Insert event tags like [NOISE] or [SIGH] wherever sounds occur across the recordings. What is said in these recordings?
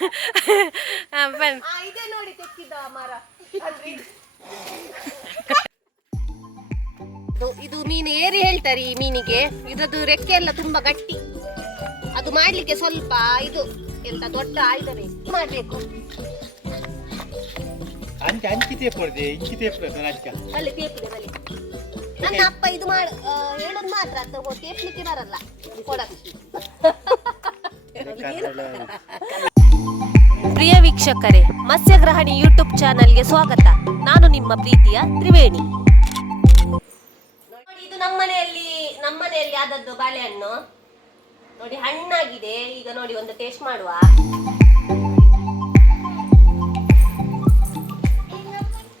[LAUGHS] ಇದೇ ನೋಡಿ ತೆಕ್ಕಿದ ಮರ. ಇದು- ಮೀನು ಏರಿ ಹೇಳ್ತಾರೆ ಈ ಮೀನಿಗೆ. ಇದ್ರದ್ದು ರೆಕ್ಕೆ ಎಲ್ಲ ತುಂಬಾ ಗಟ್ಟಿ. ಅದು ಮಾಡ್ಲಿಕ್ಕೆ ಸ್ವಲ್ಪ ಇದು ಎಂತ ದೊಡ್ಡ ಆಯ್ತಾರೆ ಮಾಡ್ಬೇಕು. ಅಂಚೆ ಅಂಚಿ ತೇಪುಡ್ದೆ ಇಂಚಿ ತೇಪುಡ ನಾಚಿಕ ಅಲ್ಲಿ ತೇಪಿದೆ ಬಲಿ ನನ್ನ ಅಪ್ಪ ಇದು ಮಾಡ ಹೇಳೋದು ಮಾತ್ರ ಅದು ತೇಪ್ಲಿಕ್ಕೆ ಬರಲ್ಲ. ಕೊಡಕ್ಕೆ. ಪ್ರಿಯ ವೀಕ್ಷಕರೇ, ಮತ್ಸ್ಯಗ್ರಹಣಿ ಯೂಟ್ಯೂಬ್ ಚಾನೆಲ್ಗೆ ಸ್ವಾಗತ. ನಾನು ನಿಮ್ಮ ಪ್ರೀತಿಯ ತ್ರಿವೇಣಿ. ಇದು ನಮ್ಮನೆಯಲ್ಲಿ ನಮ್ಮನೆಯಲ್ಲಿ ಆದದ್ದು ಬಾಳೆಹಣ್ಣು. ನೋಡಿ, ಹಣ್ಣಾಗಿದೆ. ಈಗ ನೋಡಿ, ಒಂದು ಟೇಸ್ಟ್ ಮಾಡುವ.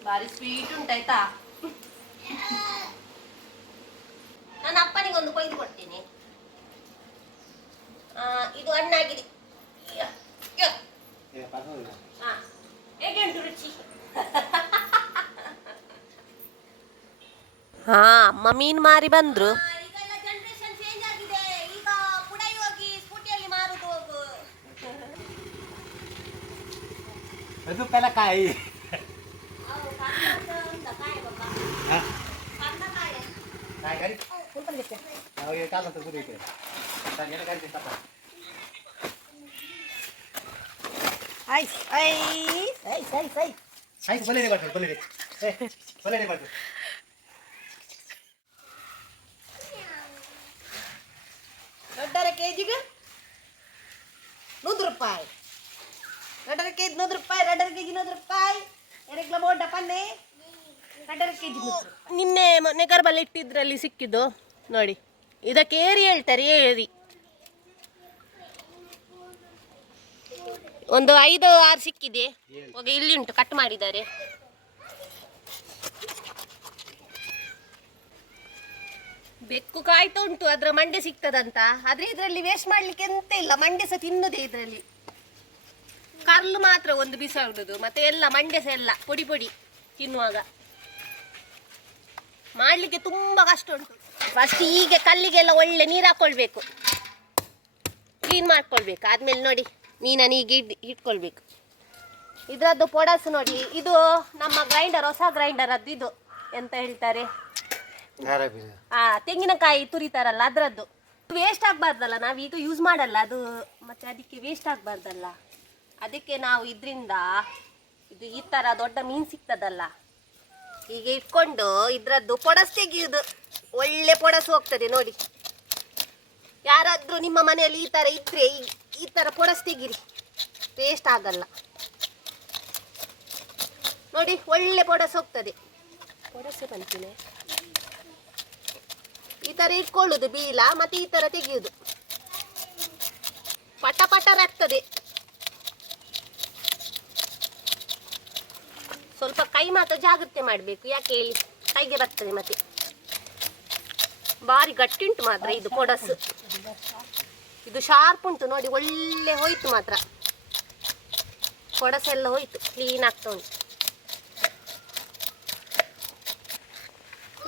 ಬಾರಿ ಸ್ವೀಟ್ ಉಂಟಾಯ್ತಾ ನನ್ನ ಅಪ್ಪನಿಗೆ ಒಂದು ಕೊಯ್ದು ಕೊಡ್ತೀನಿ. ಇದು ಹಣ್ಣಾಗಿದೆ. ಹಾ. ಅಮ್ಮ ಮೀನ್ ಮಾರಿ ಬಂದ್ರು ಆ, ಈಗೆಲ್ಲ ಜನರೇಷನ್ ಚೇಂಜ್ ಆಗಿದೆ ಈಗ ಪುಡೈ ಹೋಗಿ ಸ್ಕೂಟಿಯಲ್ಲಿ ಮಾರುದು ಹೋಗು ಅದು ಪೆಲಕಾಯಿ ಅವು ಕನ್ನಡ ಕಾಯಿ ಬಾಬಾ ಕನ್ನಡ ಕಾಯಿ ಕಾಯಿ ಕರಿ ಅವಾಗ ಕಾಲ ಕುದಿಯುತ್ತೆ ಸರಿ ಎಲ್ಲ ಕರಿತೀನಿ ತಪ್ಪ ice ice ice ice ice ಆಯ್ತು ಬಲ್ಲೇನೆ ಬರ್ತದೆ ಬಲ್ಲೇನೆ ಏ ಬಲ್ಲೇನೆ ಬರ್ತದೆ ದೊಡ್ಡರ ಕೆಜಿಗೆ ನೂರು ರೂಪಾಯಿ. ದೊಡ್ಡರ ಕೆಜಿ ನೂರು ರೂಪಾಯಿ ಎರಡರ ಕೆಜಿ ನೂರು ರೂಪಾಯಿ. ಎರಡು ಕಿಲೋ ಬೋಂಡ ಪನ್ನೆ. ಎರಡರ ಕೆಜಿ ಜಿ ನಿನ್ನೆ ಮೊನ್ನೆ ಗರ್ಭಲ್ಲಿ ಇಟ್ಟಿದ್ರಲ್ಲಿ ಸಿಕ್ಕಿದ್ದು. ನೋಡಿ ಇದಕ್ಕೆ ಏರಿ ಹೇಳ್ತಾರೆ ಏರಿ. ಒಂದು ಐದು, ಆರು ಸಿಕ್ಕಿದೆ. ಹೋಗಿ ಇಲ್ಲಿ ಉಂಟು ಕಟ್ ಮಾಡಿದ್ದಾರೆ. ಬೆಕ್ಕು ಕಾಯ್ತಾ ಉಂಟು, ಅದ್ರ ಮಂಡೆ ಸಿಗ್ತದಂತ. ಆದ್ರೆ ಇದರಲ್ಲಿ ವೇಸ್ಟ್ ಮಾಡ್ಲಿಕ್ಕೆ ಎಂತ ಇಲ್ಲ, ಮಂಡೆ ಸಹ ತಿನ್ನುದೇ ಇದರಲ್ಲಿ. ಕಲ್ಲು ಮಾತ್ರ ಒಂದು ಬಿಸಾಡುದು ಮತ್ತೆ ಎಲ್ಲ ಮಂಡೆ ಸಹ ಎಲ್ಲ, ಪುಡಿ ಪುಡಿ ತಿನ್ನುವಾಗ. ಮಾಡ್ಲಿಕ್ಕೆ ತುಂಬಾ ಕಷ್ಟ ಉಂಟು. ಫಸ್ಟ್ ಹೀಗೆ ಕಲ್ಲಿಗೆಲ್ಲ ಒಳ್ಳೆ ನೀರು ಹಾಕೊಳ್ಬೇಕು. ಕ್ಲೀನ್ ಮಾಡ್ಕೊಳ್ಬೇಕು. ಆದ್ಮೇಲೆ ನೋಡಿ. ಮೀನನ್ನು ಈಗ ಇಡ್, ಇಟ್ಕೊಳ್ಬೇಕು. ಇದರದ್ದು ಪೊಡಸ್ ನೋಡಿ, ಇದು ನಮ್ಮ ಗ್ರೈಂಡರ್, ಹೊಸ ಗ್ರೈಂಡರ್ ಅದು ಇದು ಎಂತ ಹೇಳ್ತಾರೆ? ಆ, ತೆಂಗಿನಕಾಯಿ ತುರಿತಾರಲ್ಲ ಅದರದ್ದು. ವೇಸ್ಟ್ ಆಗಬಾರ್ದಲ್ಲ, ನಾವೀಗ ಯೂಸ್ ಮಾಡಲ್ಲ, ಅದು ಮತ್ತೆ ಅದಕ್ಕೆ ವೇಸ್ಟ್ ಆಗ್ಬಾರ್ದಲ್ಲ. ಅದಕ್ಕೆ ನಾವು ಇದರಿಂದ ಇದು ಈ ಥರ ದೊಡ್ಡ ಮೀನು ಸಿಗ್ತದಲ್ಲ. ಹೀಗೆ ಇಟ್ಕೊಂಡು ಇದರದ್ದು ಪೊಡಸ್ ತೆಗೆಯುವುದು ಒಳ್ಳೆ ಪೊಡಸು ಹೋಗ್ತದೆ ನೋಡಿ. ಯಾರಾದ್ರೂ ನಿಮ್ಮ ಮನೆಯಲ್ಲಿ ಈ ಥರ ಇದ್ರೆ ಈ- ಥರ ಪೊಡಸ್ ತೆಗಿರಿ. ವೇಸ್ಟ್ ಆಗಲ್ಲ. ನೋಡಿ ಒಳ್ಳೆ ಪೊಡಸ್ ಹೋಗ್ತದೆ. ಪೊಡಸೆ ಬಂತೀನಿ. ಈ ಥರ ಇಟ್ಕೊಳ್ಳುದು ಬೀಲ ಮತ್ತೆ ಈ ಥರ ತೆಗೆಯುದು. ಪಟ ಪಟರಾಗ್ತದೆ ಸ್ವಲ್ಪ ಕೈ ಮಾತ್ರ ಜಾಗ್ರತೆ ಮಾಡಬೇಕು. ಯಾಕೆ ಹೇಳಿ? ಕೈಗೆ ಬರ್ತದೆ ಮತ್ತೆ. ಭಾರಿ ಗಟ್ಟಿ ಉಂಟು ಮಾತ್ರ ಇದು ಪೊಡಸ್ ಇದು ಶಾರ್ಪ್ ಉಂಟು ನೋಡಿ ಒಳ್ಳೆ ಹೋಯ್ತು ಮಾತ್ರ. ಕೊಡಸೆಲ್ಲ ಹೋಯ್ತು ಕ್ಲೀನ್ ಆಗ್ತಾ ಉಂಟು.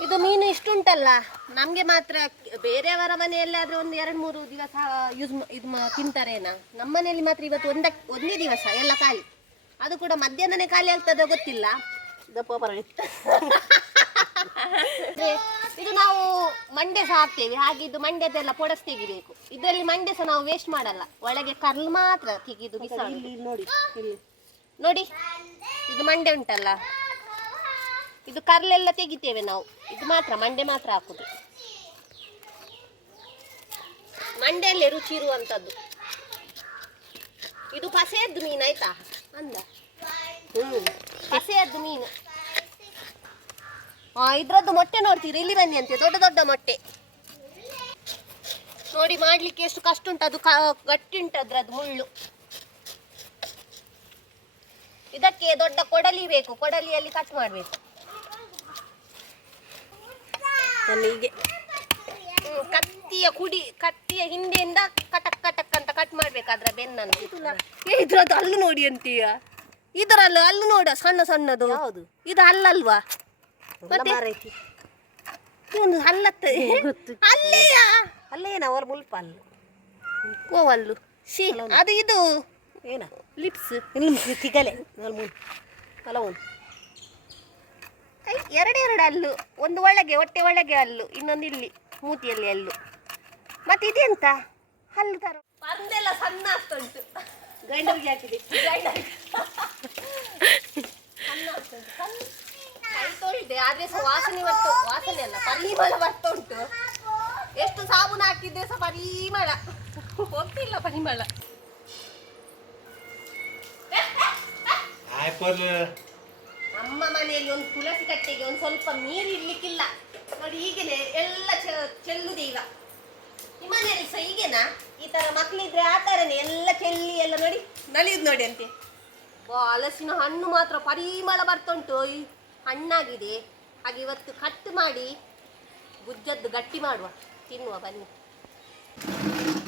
ಇದು ಮೀನು ಇಷ್ಟುಂಟಲ್ಲ ನಮಗೆ ಮಾತ್ರ ಬೇರೆಯವರ ಮನೆಯಲ್ಲಾದ್ರೆ ಒಂದು ಎರಡು ಮೂರು ದಿವಸ ಯೂಸ್ ಇದು ತಿಂತಾರೇನ? ನಮ್ಮ ಮನೆಯಲ್ಲಿ ಮಾತ್ರ ಇವತ್ತು ಒಂದ ಒಂದೇ ದಿವಸ ಎಲ್ಲ ಖಾಲಿ. ಅದು ಕೂಡ ಮಧ್ಯಾಹ್ನನೇ ಖಾಲಿ ಆಗ್ತದೋ ಗೊತ್ತಿಲ್ಲ. ದಪ್ಪ [LAUGHS] ಇದು ನಾವು ಮಂಡೆ ಸಹ ಹಾಕ್ತೇವೆ. ಹಾಗೆ ಇದು ಮಂಡ್ಯದೆಲ್ಲ ಪೊಡಸ್ ತೆಗಿಬೇಕು. ಇದರಲ್ಲಿ ಮಂಡೆ ಸಹ ನಾವು ವೇಸ್ಟ್ ಮಾಡಲ್ಲ. ಒಳಗೆ ಕರ್ಲ್ ಮಾತ್ರ ತೆಗೆದು ನೋಡಿ ನೋಡಿ ಇದು ಮಂಡೆ ಉಂಟಲ್ಲ? ಇದು ಕರ್ಲೆಲ್ಲ ತೆಗಿತೇವೆ ನಾವು. ಇದು ಮಾತ್ರ ಮಂಡೆ ಮಾತ್ರ ಹಾಕುದು. ಮಂಡೆಯಲ್ಲೇ ರುಚಿ ಇರುವಂತದ್ದು. ಇದು ಪಸೆಯದ್ದು ಮೀನು ಆಯ್ತಾ? ಅಂದ. ಹ್ಮ್. ಪಸೆಯದ್ದು ಮೀನು. ಇದ್ರದ್ದು ಮೊಟ್ಟೆ ನೋಡ್ತೀರಿ ಇಲ್ಲಿ ಬನ್ನಿ ಅಂತೆ ದೊಡ್ಡ ದೊಡ್ಡ ಮೊಟ್ಟೆ. ನೋಡಿ ಮಾಡ್ಲಿಕ್ಕೆ ಎಷ್ಟು ಕಷ್ಟ ಉಂಟು ಅದು ಗಟ್ಟಿ ಉಂಟು ಅದ್ರದ್ದು ಮುಳ್ಳು. ಇದಕ್ಕೆ ದೊಡ್ಡ ಕೊಡಲಿ ಬೇಕು ಕೊಡಲಿಯಲ್ಲಿ ಕಟ್ ಮಾಡಬೇಕು. ಕತ್ತಿಯ ಕುಡಿ ಕತ್ತಿಯ ಹಿಂದೆಯಿಂದ ಕಟಕ್ ಕಟಕ್ ಅಂತ ಕಟ್ ಮಾಡ್ಬೇಕು ಅದ್ರ ಬೆನ್ನನ್ನು. ಇದ್ರದ್ದು ಅಲ್ಲಿ ನೋಡಿ ಅಂತೀಯ? ಇದರಲ್ಲ ಅಲ್ಲಿ ನೋಡ ಸಣ್ಣ ಸಣ್ಣದು. ಹೌದು ಇದು ಹಲ್ಲಲ್ವಾ? ಮತ್ತೆ ಇವನು ಅಲ್ಲತ್ತ. ಅಲ್ಲೇಯ? ಅಲ್ಲೇನ ಅವ್ರ ಮುಲ್ಪ ಅಲ್ಲ. ಕೋವಲ್ಲು ಶೀ ಅದು ಇದು. ಏನ? ಲಿಪ್ಸ್ ಇಲ್ಲಿ ತಿಗಲೆ ಅಲ್ಲ ಒಂದು ಐ ಎರಡೆರಡು ಅಲ್ಲು ಒಂದು ಒಳಗೆ ಹೊಟ್ಟೆ ಒಳಗೆ ಅಲ್ಲು. ಇನ್ನೊಂದು ಇಲ್ಲಿ ಮೂತಿಯಲ್ಲಿ ಅಲ್ಲು. ಮತ್ತೆ ಇದೆಂತ? ಹಲ್ಲು ತರ. ಬಂದೆಲ್ಲ ಸಣ್ಣ ಆಗ್ತುಂಟು. ಗಂಡರಿಗೆ ಹಾಕಿದೆ. ಸಣ್ಣ ಆಗ್ತುಂಟು, ಸಣ್ಣ. ತೊಳ್ದೆ ಆದ್ರೆ ಸಹ ವಾಸನೆ ಬರ್ತು. ವಾಸನೆ ಅಲ್ಲ ಪರಿಮಳ ಬರ್ತಾ ಉಂಟು ಎಷ್ಟು ಸಾಬೂನು ಹಾಕಿದ್ದೆ ಸಹ ಪರಿಮಳ. ಹೋಗ್ತಿಲ್ಲ ಪರಿಮಳ. ನಮ್ಮ ಮನೆಯಲ್ಲಿ ಒಂದು ತುಳಸಿ ಕಟ್ಟೆಗೆ ಒಂದು ಸ್ವಲ್ಪ ನೀರು ಇರ್ಲಿಕ್ಕಿಲ್ಲ ನೋಡಿ ಈಗಲೇ ಎಲ್ಲ ಚೆಲ್ಲುದು ಈಗ. ನಿಮ್ಮ ಮನೆಯಲ್ಲಿ ಸಹ ಹೀಗೇನಾ? ಈ ತರ ಮಕ್ಕಳಿದ್ರೆ ಆ ತರನೇ ಎಲ್ಲ ಚೆಲ್ಲಿ ಎಲ್ಲ ನೋಡಿ ನಲಿಯುದು ನೋಡಿ ಅಂತೆ. ಹಲಸಿನ ಹಣ್ಣು ಮಾತ್ರ ಪರಿಮಳ ಬರ್ತುಂಟು. ಹಣ್ಣಾಗಿದೆ. ಹಾಗೆ ಇವತ್ತು ಕಟ್ ಮಾಡಿ ಗುಜ್ಜದ್ದು ಗಟ್ಟಿ ಮಾಡುವ. ತಿನ್ನುವ, ಬನ್ನಿ.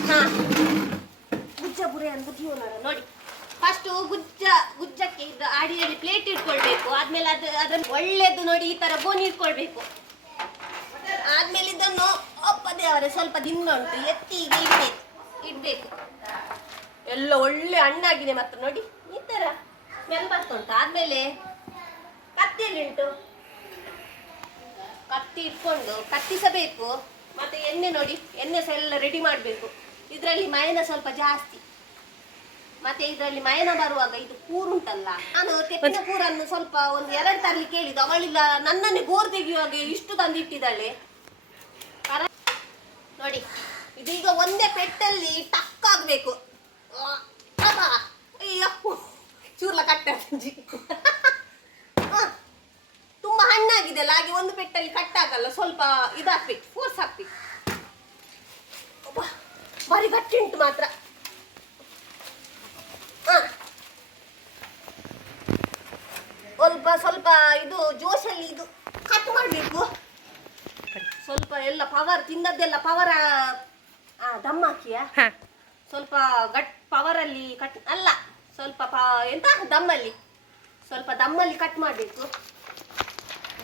ಹಾ. ಗುಜ್ಜ ಬುರೆ ಜೀವನ ನೋಡಿ. ಫಸ್ಟ್ ಗುಜ್ಜ, ಗುಜ್ಜಕ್ಕೆ ಇದು ಅಡಿಯಲ್ಲಿ ಪ್ಲೇಟ್ ಇಟ್ಕೊಳ್ಬೇಕು. ಆದ್ಮೇಲೆ ಅದು, ಅದನ್ನು ಒಳ್ಳೇದು ನೋಡಿ, ಈ ತರ ಬೋನ್ ಇಟ್ಕೊಳ್ಬೇಕು. ಆದ್ಮೇಲೆ ಇದನ್ನು ಒಪ್ಪದೇ ಅವರೇ ಸ್ವಲ್ಪ ದಿನ ಉಂಟು. ಎತ್ತಿ ಇಡ್ಬೇಕು. ಇಡ್ಬೇಕು. ಎಲ್ಲ ಒಳ್ಳೆ ಹಣ್ಣಾಗಿದೆ ಮಾತ್ರ, ನೋಡಿ. ಈ ತರ. ಸ್ಮೆಲ್ ಬರ್ತುಂಟು ಆದ್ಮೇಲೆ ಉಂಟು ಕತ್ತಿ ಇಟ್ಕೊಂಡು ಕತ್ತಿಸಬೇಕು. ಮತ್ತೆ ಎಣ್ಣೆ ನೋಡಿ ಎಣ್ಣೆ ಸಹ ಎಲ್ಲ ರೆಡಿ ಮಾಡಬೇಕು. ಇದರಲ್ಲಿ ಮಯನ ಸ್ವಲ್ಪ ಜಾಸ್ತಿ. ಮತ್ತೆ ಇದರಲ್ಲಿ ಮಯನ ಬರುವಾಗ ಇದು ಕೂರುಂಟಲ್ಲ ನಾನು ತೆಪ್ಪಿನ ಕೂರನ್ನು ಸ್ವಲ್ಪ ಒಂದು ಎರಡು ತರಲಿ ಕೇಳಿದ್ದು ಅವಳಿಲ್ಲ ನನ್ನನ್ನೇ ಬೋರ್ ತೆಗೆಯುವಾಗ ಇಷ್ಟು ತಂದಿಟ್ಟಿದ್ದಾಳೆ. ಪರ- ನೋಡಿ ಇದೀಗ ಒಂದೇ ಪೆಟ್ಟಲ್ಲಿ ಟಕ್ ಆಗ್ಬೇಕು. ಅಯ್ಯೋ ಚೂರ್ಲ ಕಟ್ಟ ಅಲ್ಲ ಹಾಗೆ ಒಂದು ಪೆಟ್ಟಲ್ಲಿ ಕಟ್ ಆಗಲ್ಲ ಸ್ವಲ್ಪ ಇದಾಕ್ಬೇಕು ಫೋರ್ಸ್ ಹಾಕ್ಬೇಕು. ಬರೀ ಗಟ್ಟಿ ಉಂಟು ಮಾತ್ರ. ಸ್ವಲ್ಪ ಸ್ವಲ್ಪ ಇದು ಜೋಶಲ್ಲಿ ಇದು ಕಟ್ ಮಾಡಬೇಕು. ಸ್ವಲ್ಪ ಎಲ್ಲ ಪವರ್ ತಿಂದದ್ದೆಲ್ಲ ಪವರ್ ದಮ್ ಹಾಕಿಯ? ಸ್ವಲ್ಪ ಗಟ್ ಪವರಲ್ಲಿ ಕಟ್ ಅಲ್ಲ ಸ್ವಲ್ಪ ಪ ಎಂತ? ದಮ್ಮಲ್ಲಿ. ಸ್ವಲ್ಪ ದಮ್ಮಲ್ಲಿ ಕಟ್ ಮಾಡಬೇಕು.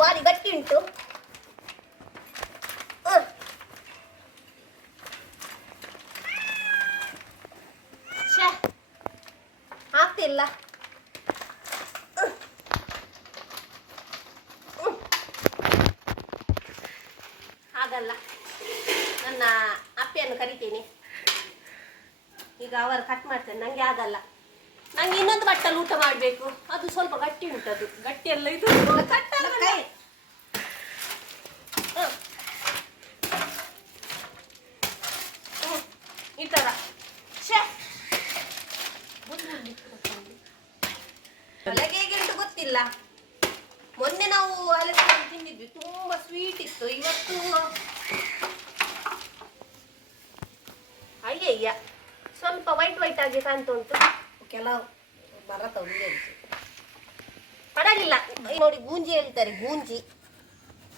ಬಾರಿ ಗಟ್ಟಿ ಉಂಟು. ಆಗ್ತಿಲ್ಲ. ಹಾಗಲ್ಲ. ನನ್ನ ಅಪ್ಪಿಯನ್ನು ಕರಿತೀನಿ. ಈಗ ಅವರು ಕಟ್ ಮಾಡ್ತೇನೆ. ನಂಗೆ ಆಗಲ್ಲ. ನಂಗೆ ಇನ್ನೊಂದು ಬಟ್ಟಲು ಊಟ ಮಾಡಬೇಕು. ಅದು ಸ್ವಲ್ಪ ಗಟ್ಟಿ ಉಂಟದು. ಗಟ್ಟಿ ಎಲ್ಲ ಇದು. ಈ ಥರ ನನಗೆ ಒಳಗೆ ಹೇಗೆ ಉಂಟು ಗೊತ್ತಿಲ್ಲ. ಮೊನ್ನೆ ನಾವು ಹಲಸಿನ ತಿಂದಿದ್ವಿ. ತುಂಬಾ ಸ್ವೀಟ್ ಇತ್ತು. ಇವತ್ತು ಅಯ್ಯಯ್ಯ. ಸ್ವಲ್ಪ ವೈಟ್ ವೈಟ್ ಆಗಿ ಕಾಣ್ತು ಉಂಟು. ಕೆಲವು ಉಂಟು. ಪಡಲಿಲ್ಲ. ಈ ನೋಡಿ, ಗೂಂಜಿ ಹೇಳ್ತಾರೆ, ಗೂಂಜಿ.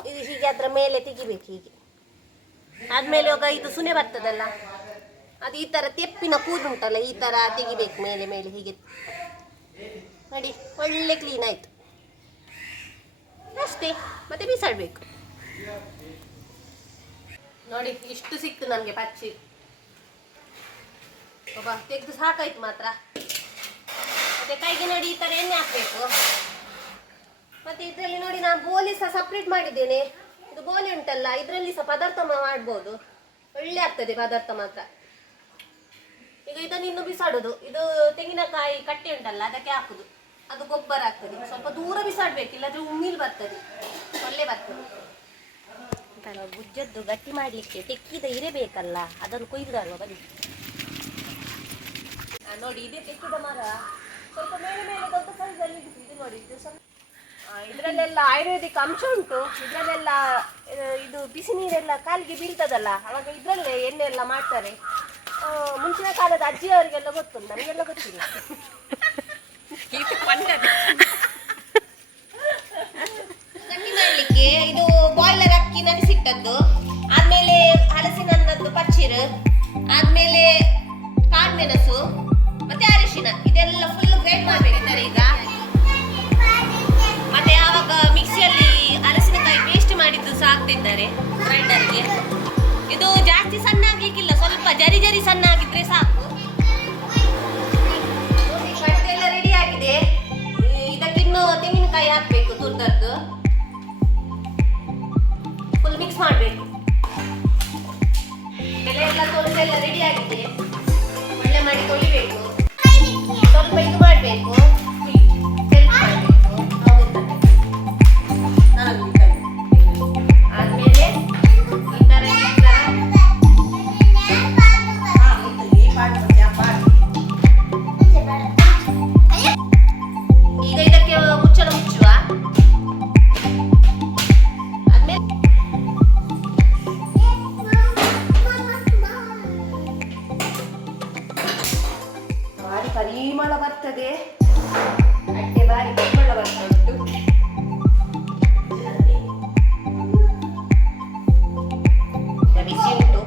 ಇದು ಹೀಗೆ ಅದರ ಮೇಲೆ ತೆಗಿಬೇಕು ಹೀಗೆ. ಆದ್ಮೇಲೆ ಇವಾಗ ಇದು ಸುನೆ ಬರ್ತದಲ್ಲ? ಅದು ಈ ತರ ತೆಪ್ಪಿನ ಕೂದು ಉಂಟಲ್ಲ, ಈ ತರ ತೆಗಿಬೇಕು ಮೇಲೆ ಮೇಲೆ ಹೀಗೆ. ನೋಡಿ, ಒಳ್ಳೆ ಕ್ಲೀನ್ ಆಯ್ತು. ಅಷ್ಟೇ, ಮತ್ತೆ ಬಿಸಾಡ್ಬೇಕು. ನೋಡಿ, ಇಷ್ಟು ಸಿಕ್ತು ನನಗೆ ಪಚ್ಚಿ. ಒಬ್ಬ ತೆಗೆದು ಸಾಕಾಯ್ತು ಮಾತ್ರ. ಕೈಗೆ ನೋಡಿ ಈ ತರ ಎಣ್ಣೆ ಹಾಕ್ಬೇಕು. ಮತ್ತೆ ಇದರಲ್ಲಿ ನೋಡಿ ನಾನು ಬೋಲಿ ಸಹ ಸಪ್ರೇಟ್ ಮಾಡಿದ್ದೇನೆ. ಇದು ಬೋಲಿ ಉಂಟಲ್ಲ ಇದರಲ್ಲಿ ಸಹ ಪದಾರ್ಥ ಮಾಡ್ಬೋದು. ಒಳ್ಳೆ ಆಗ್ತದೆ ಪದಾರ್ಥ ಮಾತ್ರ. ಈಗ ಇದನ್ನು ಇನ್ನು ಬಿಸಾಡುದು. ಇದು ತೆಂಗಿನಕಾಯಿ ಕಟ್ಟೆ ಉಂಟಲ್ಲ ಅದಕ್ಕೆ ಹಾಕುದು. ಅದು ಗೊಬ್ಬರ ಆಗ್ತದೆ. ಸ್ವಲ್ಪ ದೂರ ಬಿಸಾಡ್ಬೇಕು ಇಲ್ಲಾದ್ರೆ ಉಮ್ಮಿಲ್ ಬರ್ತದೆ. ಒಳ್ಳೆ ಬರ್ತದೆ. ಗುಜ್ಜದ್ದು ಗಟ್ಟಿ ಮಾಡ್ಲಿಕ್ಕೆ ತೆಕ್ಕಿದ ಇರಬೇಕಲ್ಲ ಅದನ್ನು ಕೊಯ್ದುದಾಗುವ ಬನ್ನಿ. ನೋಡಿ ಇದೇ ತೆಕ್ಕಿದ ಮರ. ಸ್ವಲ್ಪ ಮೇಲೆ ಮೇಲೆ ದೊಡ್ಡ ಸೈಜಲ್ಲಿ ಇದು ಇದು ನೋಡಿ ಇದು ಸ್ವಲ್ಪ ಆ, ಇದ್ರಲ್ಲೆಲ್ಲ ಆಯುರ್ವೇದಿಕ್ ಅಂಶ ಉಂಟು. ಇದ್ರಲ್ಲೆಲ್ಲ ಇದು ಬಿಸಿ ನೀರೆಲ್ಲ ಕಾಲಿಗೆ ಬೀಳ್ತದಲ್ಲ ಅವಾಗ ಇದ್ರಲ್ಲೇ ಎಣ್ಣೆ ಎಲ್ಲ ಮಾಡ್ತಾರೆ. ಮುಂಚಿನ ಕಾಲದ ಅಜ್ಜಿಯವರಿಗೆಲ್ಲ ಗೊತ್ತು ನಮಗೆಲ್ಲ ಗೊತ್ತಿಲ್ಲ? ಗಟ್ಟಿ ಮಾಡ್ಲಿಕ್ಕೆ ಇದು ಬಾಯ್ಲರ್ ಅಕ್ಕಿ ನೆನೆಸಿಟ್ಟದ್ದು ಆದ್ಮೇಲೆ ಹಲಸಿನ ಹಣ್ಣದ್ದು ಪಚ್ಚಿರು. ಆದ್ಮೇಲೆ ಕಾಳ್ಮೆಣಸು ಮತ್ತೆ ಅರಿಶಿನ. ಇದೆಲ್ಲ ಫುಲ್ ಈಗ. ಮತ್ತೆ ಆವಾಗ ಮಿಕ್ಸಿಯಲ್ಲಿ ಹಲಸಿನಕಾಯಿ ಪೇಸ್ಟ್ ಮಾಡಿದ್ದು ಸಾಕ್ತಿದ್ದಾರೆ ಹಾಕ್ತಿದ್ದಾರೆ ಗ್ರೈಂಡರ್ಗೆ ಇದು ಜಾಸ್ತಿ ಸಣ್ಣ ಆಗ್ಲಿಕ್ಕಿಲ್ಲ ಸ್ವಲ್ಪ ಜರಿ ಜರಿ ಸಣ್ಣ ಆಗಿದ್ರೆ ಸಾಕು ಎಲ್ಲ ರೆಡಿ ಆಗಿದೆ. ಇದಕ್ಕಿನ್ನೂ ತೆಂಗಿನಕಾಯಿ ಹಾಕ್ಬೇಕು ತುರ್ದದ್ದು ಮೊಳ ಬರ್ತದೆ. ಅಟ್ಟೆ ಬಾರಿ ಮೊಳ ಬರ್ತದೆ ಉಂಟು. ಬಿಸಿ ಉಂಟು